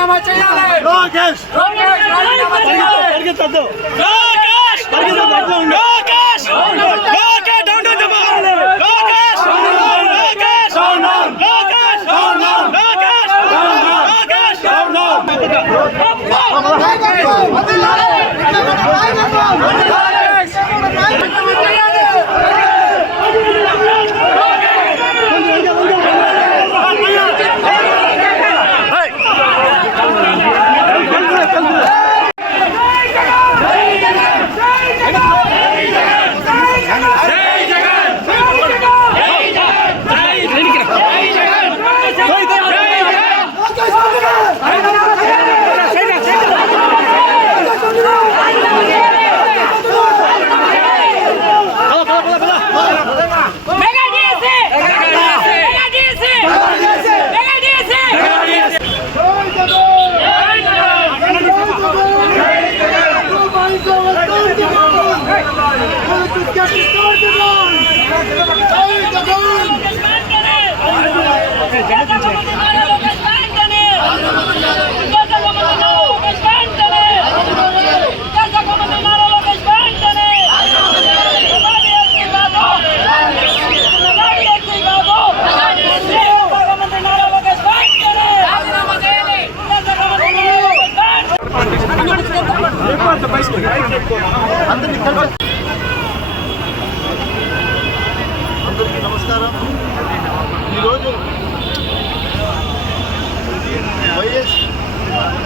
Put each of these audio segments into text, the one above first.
రాజీనామా చేయాలి. లోకేష్ రాజీనామా చేయాలి. పరిగెత్తొద్దు. Lokesh Lokesh Lokesh down to the ball. Lokesh Lokesh Lokesh Lokesh అందరికీ నమస్కారం. ఈరోజు వైఎస్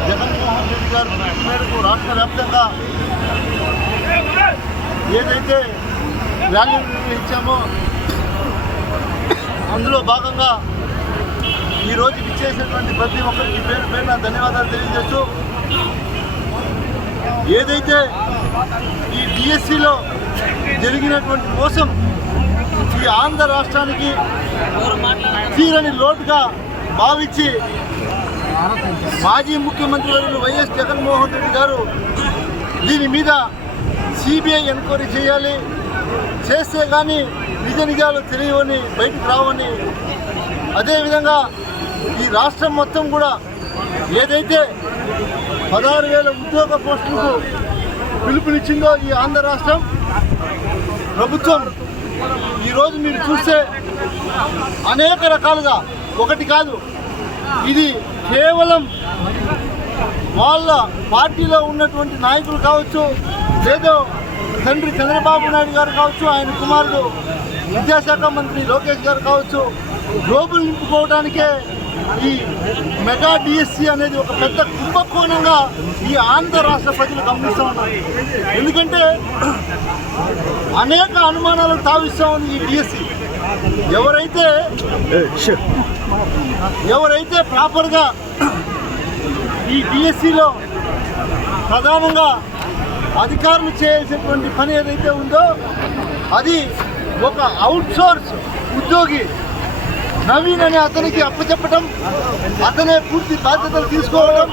జగన్మోహన్ రెడ్డి గారు మేరకు రాష్ట్ర వ్యాప్తంగా ఏదైతే ర్యాలీ నిర్వహించామో అందులో భాగంగా ఈరోజు ఇచ్చేసినటువంటి ప్రతి ఒక్కరికి పేరు పేరున ధన్యవాదాలు తెలియజేస్తూ, ఏదైతే ఈ డిఎస్సిలో జరిగినటువంటి మోసం ఈ ఆంధ్ర రాష్ట్రానికి తీరని లోటుగా భావించి మాజీ ముఖ్యమంత్రి వర్యులు వైఎస్ జగన్మోహన్ రెడ్డి గారు దీని మీద సిబిఐ ఎంక్వైరీ చేయాలి, చేస్తే కానీ నిజ నిజాలు తెలియవని బయటకు రావని, అదేవిధంగా ఈ రాష్ట్రం మొత్తం కూడా ఏదైతే 16,000 ఉద్యోగ పోస్టులకు పిలుపునిచ్చిందో ఈ ఆంధ్ర రాష్ట్రం ప్రభుత్వం ఈరోజు మీరు చూస్తే అనేక రకాలుగా, ఒకటి కాదు, ఇది కేవలం వాళ్ళ పార్టీలో ఉన్నటువంటి నాయకులు కావచ్చు, లేదో తండ్రి చంద్రబాబు నాయుడు గారు కావచ్చు, ఆయన కుమారుడు విద్యాశాఖ మంత్రి లోకేష్ గారు కావచ్చు, జోబులు నింపుకోవడానికే ఈ మెగా డిఎస్సి అనేది ఒక పెద్ద కుంభకోణంగా ఈ ఆంధ్ర రాష్ట్ర ప్రజలు గమనిస్తూ ఉన్నారు. ఎందుకంటే అనేక అనుమానాలకు తావిస్తూ ఉంది ఈ డిఎస్సి. ఎవరైతే ప్రాపర్గా ఈ డిఎస్సిలో ప్రధానంగా అధికారులు చేయాల్సినటువంటి పని ఏదైతే ఉందో అది ఒక అవుట్సోర్స్ ఉద్యోగి నవీన్ అనే అతనికి అప్పచెప్పటం, అతనే పూర్తి బాధ్యతలు తీసుకోవడం,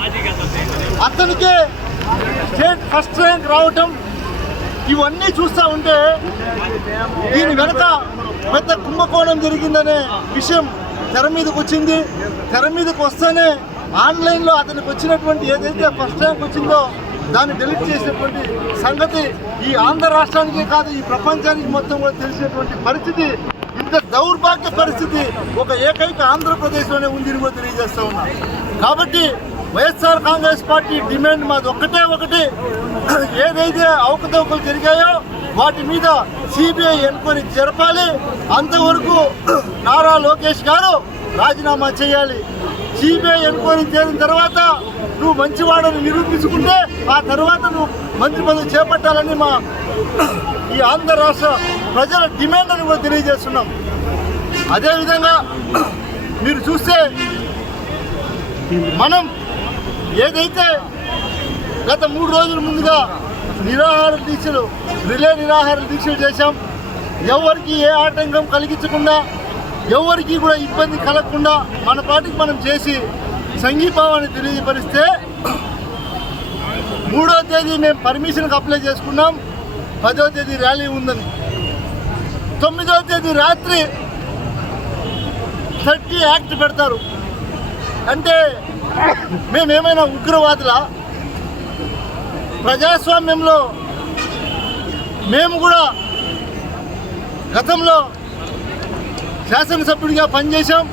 అతనికే స్టేట్ ఫస్ట్ ర్యాంక్ రావటం, ఇవన్నీ చూస్తూ ఉంటే దీని వెనక పెద్ద కుంభకోణం జరిగిందనే విషయం తెర మీదకి వచ్చింది. తెర మీదకి వస్తేనే ఆన్లైన్లో అతనికి వచ్చినటువంటి ఏదైతే ఫస్ట్ ర్యాంక్ వచ్చిందో దాన్ని డెలీట్ చేసినటువంటి సంగతి ఈ ఆంధ్ర రాష్ట్రానికే కాదు, ఈ ప్రపంచానికి మొత్తం కూడా తెలిసినటువంటి పరిస్థితి. ఇంత దౌర్భాగ్య పరిస్థితి ఒక ఏకైక ఆంధ్రప్రదేశ్లోనే ఉందని కూడా తెలియజేస్తూ ఉన్నా. కాబట్టి వైఎస్ఆర్ కాంగ్రెస్ పార్టీ డిమాండ్ మాది ఒకటి, ఏదైతే అవకతవకలు జరిగాయో వాటి మీద సిబిఐ ఎంక్వైరీ జరపాలి. అంతవరకు నారా లోకేష్ గారు రాజీనామా చేయాలి. సిబిఐ ఎంక్వైరీ చేరిన తర్వాత నువ్వు మంచివాడని నిరూపించుకుంటే ఆ తర్వాత నువ్వు మంత్రి పదవి చేపట్టాలని మా ఈ ఆంధ్ర రాష్ట్ర ప్రజల డిమాండ్ అని కూడా తెలియజేస్తున్నాం. అదేవిధంగా మీరు చూస్తే మనం ఏదైతే గత 3 రోజుల ముందుగా రిలే నిరాహార దీక్షలు చేశాం, ఎవరికి ఏ ఆటంకం కలిగించకుండా, ఎవరికి కూడా ఇబ్బంది కలగకుండా మన పార్టీకి మనం చేసి సంఘీభావాన్ని తెలియపరిస్తే 3వ తేదీ మేము పర్మిషన్కి అప్లై చేసుకున్నాం. 10వ తేదీ ర్యాలీ ఉందని, 9వ తేదీ రాత్రి 30 యాక్ట్ పెడతారు. అంటే మేమేమైనా ఉగ్రవాదులా? ప్రజాస్వామ్యంలో మేము కూడా గతంలో శాసనసభ్యుడిగా పనిచేశాం.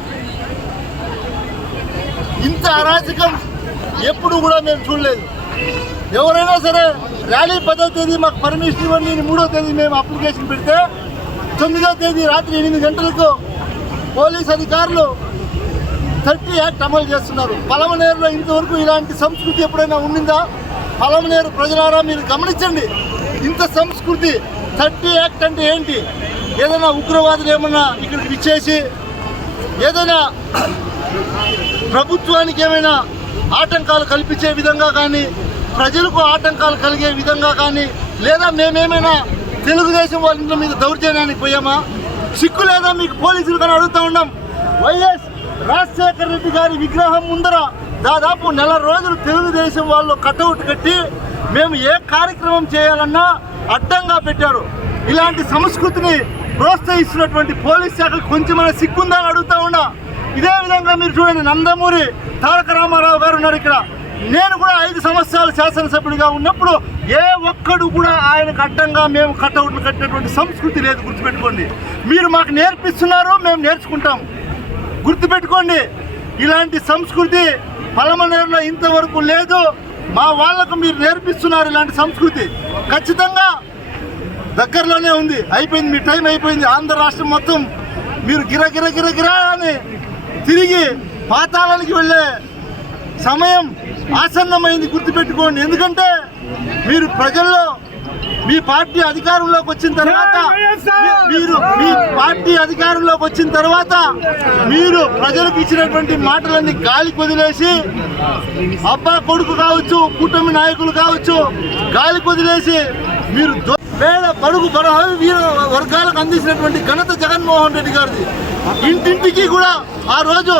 ఇంత అరాచకం ఎప్పుడు కూడా మేము చూడలేదు. ఎవరైనా సరే ర్యాలీ 10వ తేదీ మాకు పర్మిషన్ ఇవ్వండి, 3వ తేదీ మేము అప్లికేషన్ పెడితే 9వ తేదీ రాత్రి 8 గంటలకు పోలీస్ అధికారులు 30 యాక్ట్ అమలు చేస్తున్నారు. పలమనేరులో ఇంతవరకు ఇలాంటి సంస్కృతి ఎప్పుడైనా ఉండిందా? పలమనేరు ప్రజలారా మీరు గమనించండి. ఇంత సంస్కృతి 30 యాక్ట్ అంటే ఏంటి? ఏదైనా ఉగ్రవాదులు ఏమన్నా ఇక్కడికి విచ్చేసి ఏదైనా ప్రభుత్వానికి ఏమైనా ఆటంకాలు కల్పించే విధంగా కానీ, ప్రజలకు ఆటంకాలు కలిగే విధంగా కానీ, లేదా మేమేమైనా తెలుగుదేశం వాళ్ళ ఇంట్లో మీద దౌర్జన్యానికి పోయామా? సిక్కు లేదా మీకు పోలీసులు కానీ అడుగుతూ ఉన్నాం. వైఎస్ రాజశేఖర రెడ్డి గారి విగ్రహం ముందర దాదాపు 4 రోజులు తెలుగుదేశం వాళ్ళు కటౌట్ కట్టి మేము ఏ కార్యక్రమం చేయాలన్నా అడ్డంగా పెట్టారు. ఇలాంటి సంస్కృతిని ప్రోత్సహిస్తున్నటువంటి పోలీస్ శాఖకు కొంచెమైనా సిగ్గుందని అడుగుతూ ఉన్నా. ఇదే విధంగా మీరు చూడండి, నందమూరి తారక రామారావు గారు ఉన్నారు ఇక్కడ. నేను కూడా 5 సంవత్సరాలు శాసనసభ్యుడిగా ఉన్నప్పుడు ఏ ఒక్కడు కూడా ఆయనకు అడ్డంగా మేము కటౌట్లు కట్టినటువంటి సంస్కృతి లేదు. గుర్తుపెట్టుకోండి. మీరు మాకు నేర్పిస్తున్నారు, మేము నేర్చుకుంటాం. గుర్తుపెట్టుకోండి, ఇలాంటి సంస్కృతి పలమనేరులో ఇంతవరకు లేదు. మా వాళ్లకు మీరు నేర్పిస్తున్నారు ఇలాంటి సంస్కృతి. ఖచ్చితంగా దగ్గరలోనే ఉంది. అయిపోయింది, మీ టైం అయిపోయింది. ఆంధ్ర రాష్ట్రం మొత్తం మీరు గిర అని తిరిగి పాతాళానికి వెళ్ళే సమయం ఆసన్నమైంది. గుర్తుపెట్టుకోండి. ఎందుకంటే మీరు ప్రజల్లో మీ పార్టీ అధికారంలోకి వచ్చిన తర్వాత మీరు ప్రజలకు ఇచ్చినటువంటి మాటలన్నీ గాలికి వదిలేసి, అబ్బా కొడుకు కావచ్చు, కూటమి నాయకులు కావచ్చు, గాలికి వదిలేసి మీరు పేద బడుగు బలహీన వర్గాలకు అందించినటువంటి ఘనత జగన్మోహన్ రెడ్డి గారిది. ఇంటింటికి కూడా ఆ రోజు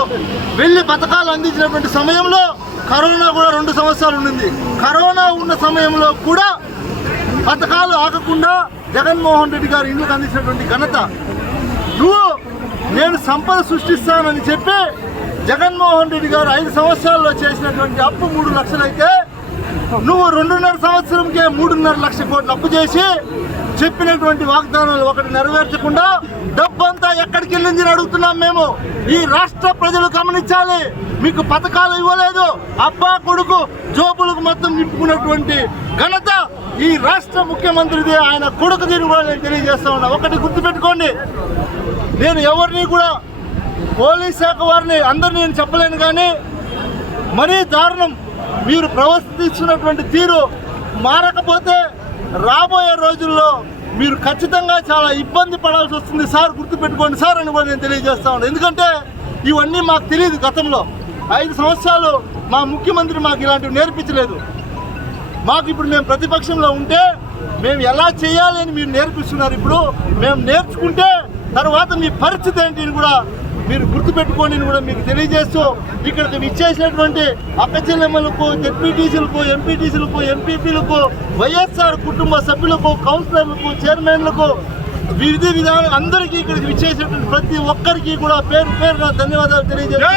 వెళ్ళి పథకాలు అందించినటువంటి సమయంలో కరోనా కూడా 2 సంవత్సరాలు ఉండింది. కరోనా ఉన్న సమయంలో కూడా పథకాలు ఆగకుండా జగన్మోహన్ రెడ్డి గారు ఇండ్లకు అందించినటువంటి ఘనత. నేను సంపద సృష్టిస్తానని చెప్పి జగన్మోహన్ రెడ్డి గారు 5 సంవత్సరాల్లో చేసినటువంటి అప్పు 3 లక్షలు అయితే, నువ్వు 2.5 సంవత్సరంకే 3.5 లక్షల కోట్లు అప్పు చేసి చెప్పినటువంటి వాగ్దానాలు ఒకటి నెరవేర్చకుండా డబ్బంతా ఎక్కడికి వెళ్ళింది అని అడుగుతున్నాం మేము. ఈ రాష్ట్ర ప్రజలు గమనించాలి. మీకు పథకాలు ఇవ్వలేదు, అబ్బా కొడుకు జోబులకు మొత్తం నింపుకున్నటువంటి ఘనత ఈ రాష్ట్ర ముఖ్యమంత్రిది. ఆయన కొడుకు దీన్ని కూడా నేను తెలియజేస్తా ఉన్నా. ఒకటి గుర్తుపెట్టుకోండి, నేను ఎవరిని కూడా పోలీస్ శాఖ వారిని అందరినీ నేను చెప్పలేను, కానీ మరీ దారుణం. మీరు ప్రవర్తిస్తున్నటువంటి తీరు మారకపోతే రాబోయే రోజుల్లో మీరు ఖచ్చితంగా చాలా ఇబ్బంది పడాల్సి వస్తుంది సార్. గుర్తుపెట్టుకోండి సార్ అని కూడా నేను తెలియజేస్తా ఉన్నాను. ఎందుకంటే ఇవన్నీ మాకు తెలియదు. గతంలో 5 సంవత్సరాలు మా ముఖ్యమంత్రి మాకు ఇలాంటివి నేర్పించలేదు. మాకు ఇప్పుడు మేము ప్రతిపక్షంలో ఉంటే మేము ఎలా చేయాలి అని మీరు నేర్పిస్తున్నారు. ఇప్పుడు మేము నేర్చుకుంటే తర్వాత మీ పరిస్థితి ఏంటి అని కూడా మీరు గుర్తుపెట్టుకోండి అని కూడా మీకు తెలియజేస్తూ, ఇక్కడికి ఇచ్చేసినటువంటి అక్క చెల్లెమ్మలకు, జెడ్పీటీసీలకు, ఎంపీటీసీలకు, ఎంపీపీలకు, వైఎస్ఆర్ కుటుంబ సభ్యులకు, కౌన్సిలర్లకు, చైర్మన్లకు, విధి విధానం అందరికీ ఇక్కడికి ఇచ్చేసినటువంటి ప్రతి ఒక్కరికి కూడా పేరు పేరుగా ధన్యవాదాలు తెలియజేస్తాను.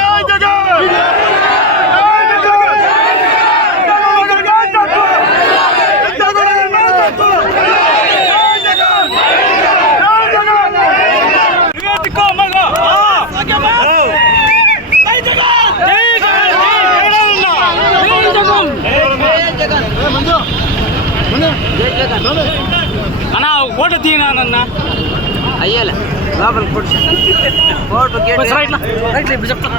అన్నా ఫోటో తీయనన్నా అయ్యాలే లోపల ఫోటో గేట్ రైట్ ఇప్పుడు చెప్తాను.